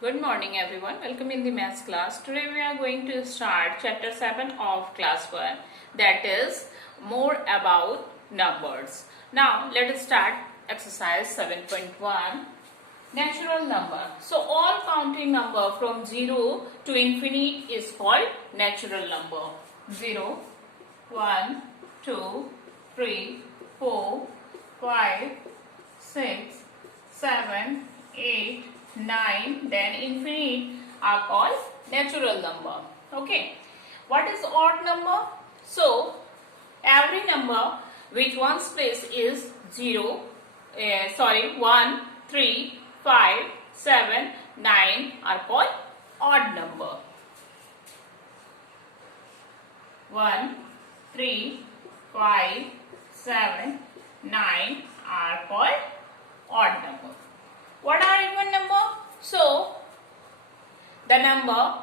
Good morning everyone. Welcome in the maths class. Today we are going to start chapter 7 of class 1, that is more about numbers. Now let us start exercise 7.1, natural number. So all counting number from 0 to infinite is called natural number. 0, 1, 2, 3, 4, 5, 6, 7, 8, 9, then infinite are called natural number. Okay. What is odd number? So, every number which one's place is 1, 3, 5, 7, 9 are called odd number. 1, 3, 5, 7, 9 are called odd number. What are even number? So, the number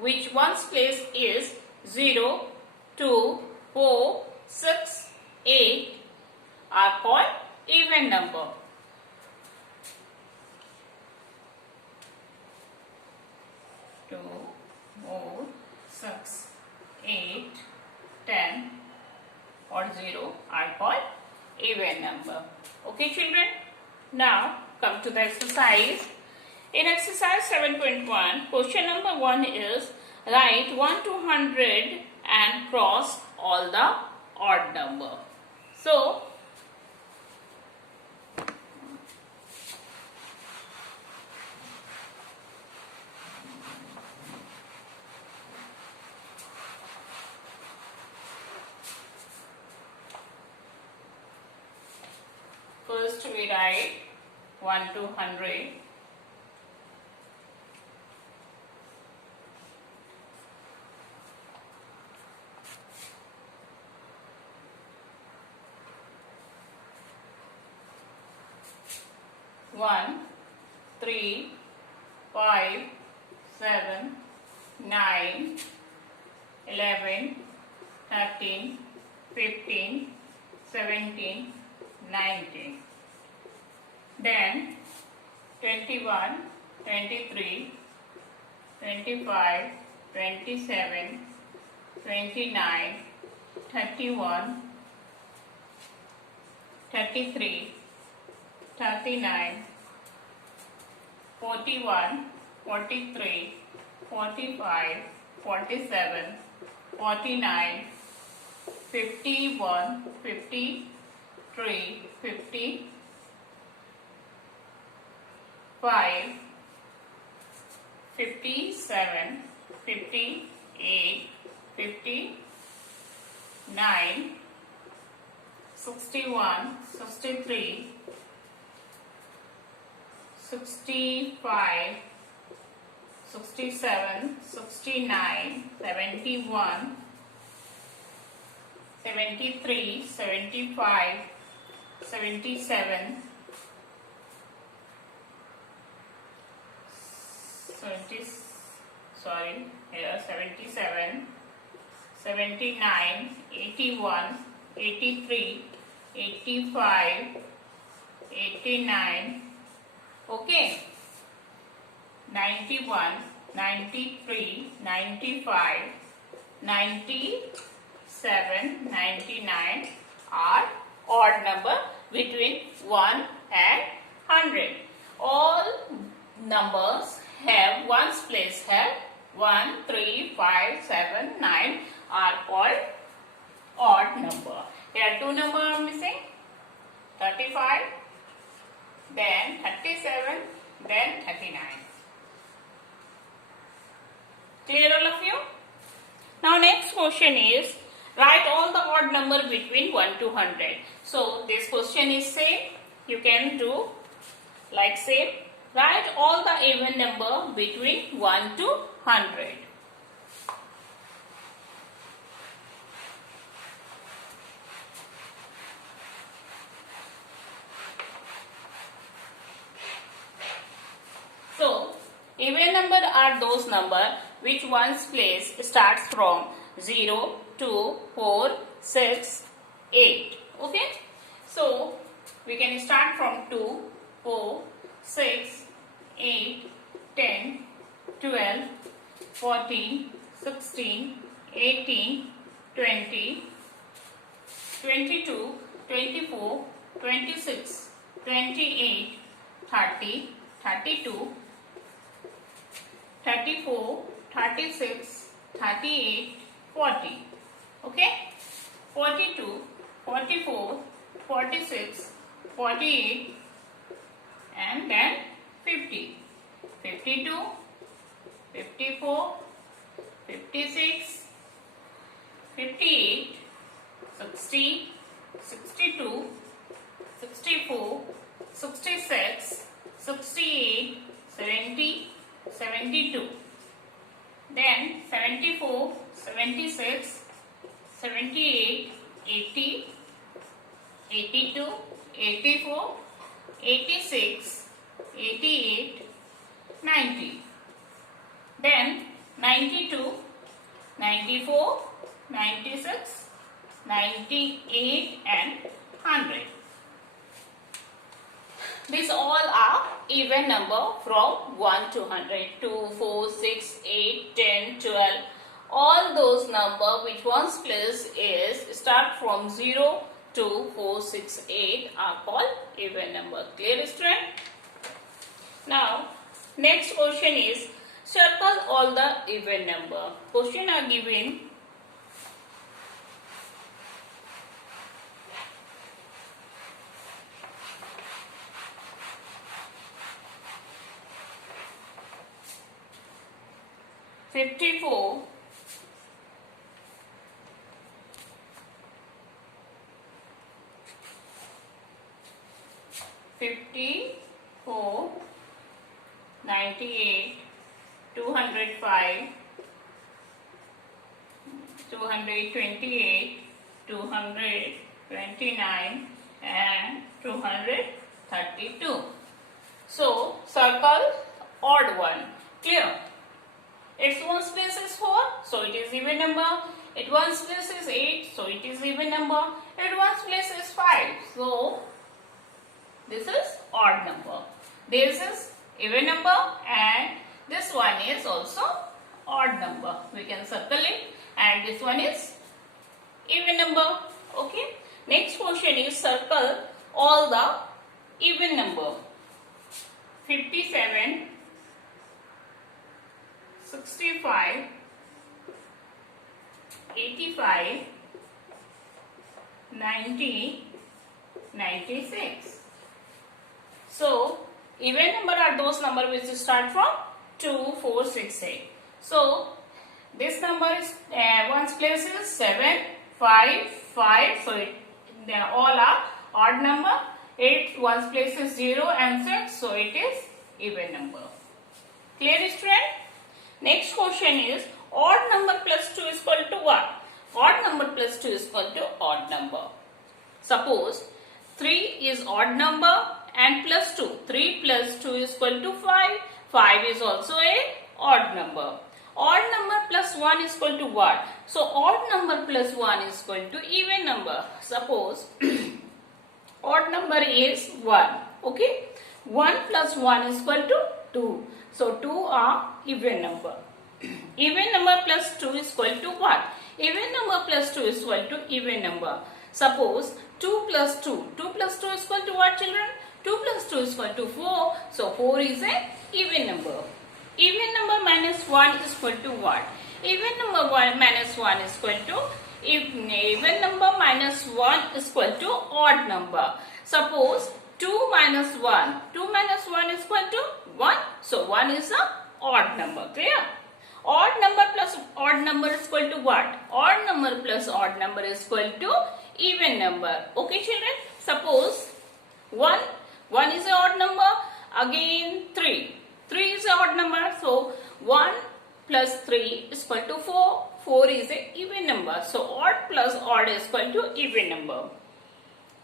which one's place is 0, 2, 4, 6, 8 are called even number. Two, 4, 6, 8, 10 or 0 are called even number. Okay children? Now come to the exercise. In exercise 7.1, question number 1 is write 1 to 100 and cross all the odd number. So, first we write 1 to 100. One, 3, 5, 7, 9, 11, 13, 15, 17, 19. Then 21, 23, 25, 27, 29, 31, 33, 39, 41, 43, 45, 47, 49, 51, 53, 55, 57, 58, 59, 61, 63, 65, 67, 69, 71, 73, 75, 77, 77, 79, 81, 83, 85, 89, okay, 91, 93, 95, 97, 99 are odd number between 1 and 100. All numbers have one's place have 1, 3, 5, 7, 9 are called odd number. Here two numbers are missing, 35, then 37, then 39. Clear all of you? Now next question is write all the odd number between 1 to 100. So this question is same. You can do like same. Write all the even number between 1 to 100. So, even number are those number which one's place starts from 0, 2, 4, 6, 8. Okay? So, we can start from 2, 4, 6, 8, 10, 12, 14, 16, 18, 20, 22, 24, 26, 28, 30, 32, 34, 36, 38, 40. Okay? 42, 44, 46, 48, and then 50. 52, 54, 56, 58, 60, 62, 64, 66, 68, 70, 72. Then 74, 76, 78, 80, 82, 84, 86, 88, 90. Then 92, 94, 96, 98 and 100. These all are even number from 1 to 100. 2, 4, 6, 8, 10, 12. All those number which one's place is start from 0 to 4, 6, 8 are called even number. Clear, student? Now, next question is circle all the even number. Question are given. $54, 54, 98, 205, 228, 229 and 232. So circle odd one. Clear? Its ones place is 4, so it is even number. At ones place is 8, so it is even number. At ones place is 5, so this is odd number. This is even number and this one is also odd number. We can circle it, and this one is even number. Okay. Next question is circle all the even number. 57, 65, 85, 90, 96. So, even number are those number which start from 2, 4, 6, 8. So, this number is ones place is 7, 5, 5. So, they all are odd number. 8 ones place is 0 and 6. So, it is even number. Clear, student? Next question is odd number plus 2 is equal to what? Odd number plus 2 is equal to odd number. Suppose 3 is odd number and plus 2. 3 plus 2 is equal to 5. 5 is also a odd number. Odd number plus 1 is equal to what? So odd number plus 1 is equal to even number. Suppose odd number is 1. Okay. 1 plus 1 is equal to 2. So 2 are even number. Even number plus 2 is equal to what? Even number plus 2 is equal to even number. Suppose 2 plus 2. 2 plus 2 is equal to what, children? 2 plus 2 is equal to 4. So 4 is a even number. Even number minus 1 is equal to what? Even number minus 1 is equal to even number minus 1 is equal to odd number. Suppose 2 minus 1. 2 minus 1 is equal to 1. So 1 is a odd number. Clear? Odd number plus odd number is equal to what? Odd number plus odd number is equal to even number. Okay, children? Suppose 1 is an odd number. Again 3. 3 is an odd number. So 1 plus 3 is equal to 4. 4 is an even number. So odd plus odd is equal to even number.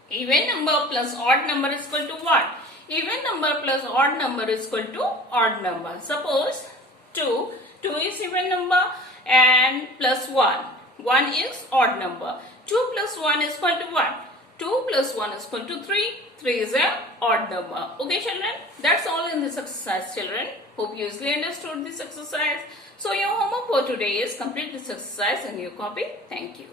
Even number plus odd number is equal to what? Even number plus odd number is equal to odd number. Suppose 2 is even number and plus 1. 1 is odd number. 2 plus 1 is equal to what? 2 plus 1 is equal to 3. 3 is a odd number. Okay children, that's all in this exercise children. Hope you easily understood this exercise. So your homework for today is complete this exercise in your copy. Thank you.